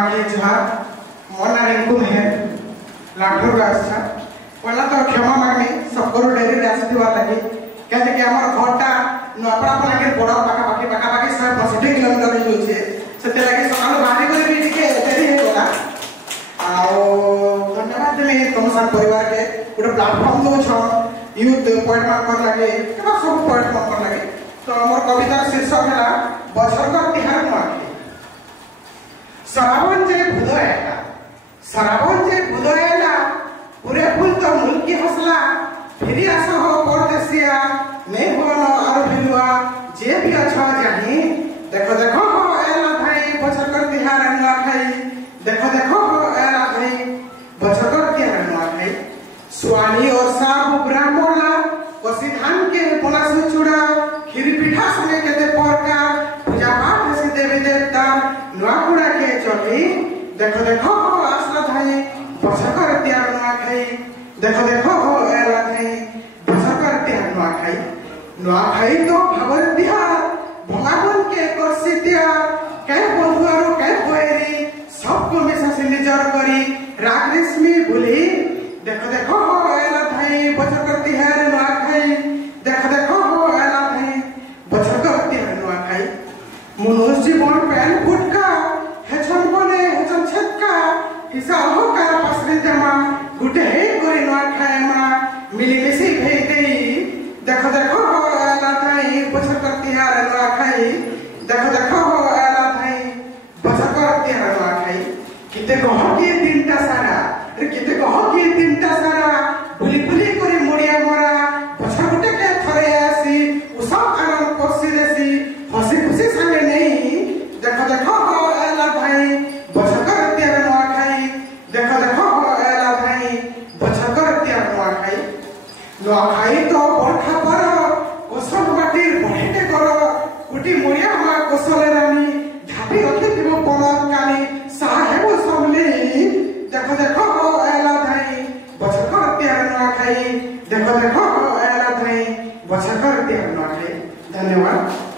आगे जहाँ मोना रिंकू है लाठोर रास्ता वाला तो क्षमा मांगनी सब करो डेरी रास्ते दिवा लगी कहते कि हमारा घोटा नपड़ा पर लगे बड़ा पाका पाकी 165 किलोमीटर ही होचे सते लगे सकाल बाहर को भी ठीक है डेरी है बोला आओ धन्यवाद देले तुम सब परिवार के पूरा प्लेटफॉर्म दो छ यूथ पॉइंट मार्क कर लगे केबा सब पॉइंट मार्क कर लगे तो हमर कविता शीर्षक है बछर का तिहार माखी श्रावण जे बुधयला पूरे फूल तो मुल्की हसला फिरी आसो हो परदेसिया नहीं होनो आरो भिलुआ जे भी अच्छा जाही देखो देखो हो एला भाई बछकर तिहार अनुआ खाई देखो हो एला भाई बछकर तिहार अनुआ खाई स्वानी और साब ब्राह्मणा कोसी धान के बोला से चूड़ा खीर पिठा सने के दे परका पूजा पाठ से देवी देवता नुआकुड़ा के चली देखो हो आसला भाई बछकर तिहार अनुआ खाई देखो हो एला भाई बछकर तिहार अनुआ खाई तो भावर तिहार भगवान के करसितिया कै बंधुआरो कै भयरी सबको मिसा से निजर करी राग रेशमी भूली देखो हो एला भाई बछकर तिहार अनुआ खाई देखो हो एला भाई बछकर तिहार अनुआ खाई मनुष्य जीवन पैन फुटका हेचन बने हेचन छक्का इसा हो का पसरे जमा गुटे हे गोरी नुआ खाए मा मिली मिसी भे देई देखो हो एला भाई बछकर तिहार अनुआ खाई देखो हो एला भाई बछकर तिहार अनुआ खाई किते कह के दिनटा सारा किते कह के दिनटा सारा बुली करी मोड़िया मोरा बछर गुटे के थरे आसी उसा आनंद कोसी देसी हसी खुशी संगे नहीं देखो हो एला भाई बछकर तिहार अनुआ खाई देखो हो एला भाई बछकर तिहार अनुआ खाई नुआखाई तो बरखा पर कोसल माटिर बहेटे कर कुटी मोड़िया मा कोसल रानी ढापी रखी थिबो पणत कानी साहेब सबली देखो हो एला भाई बछकर तिहार अनुआ खाई देखो हो एला भाई बछकर तिहार अनुआ खाई। धन्यवाद।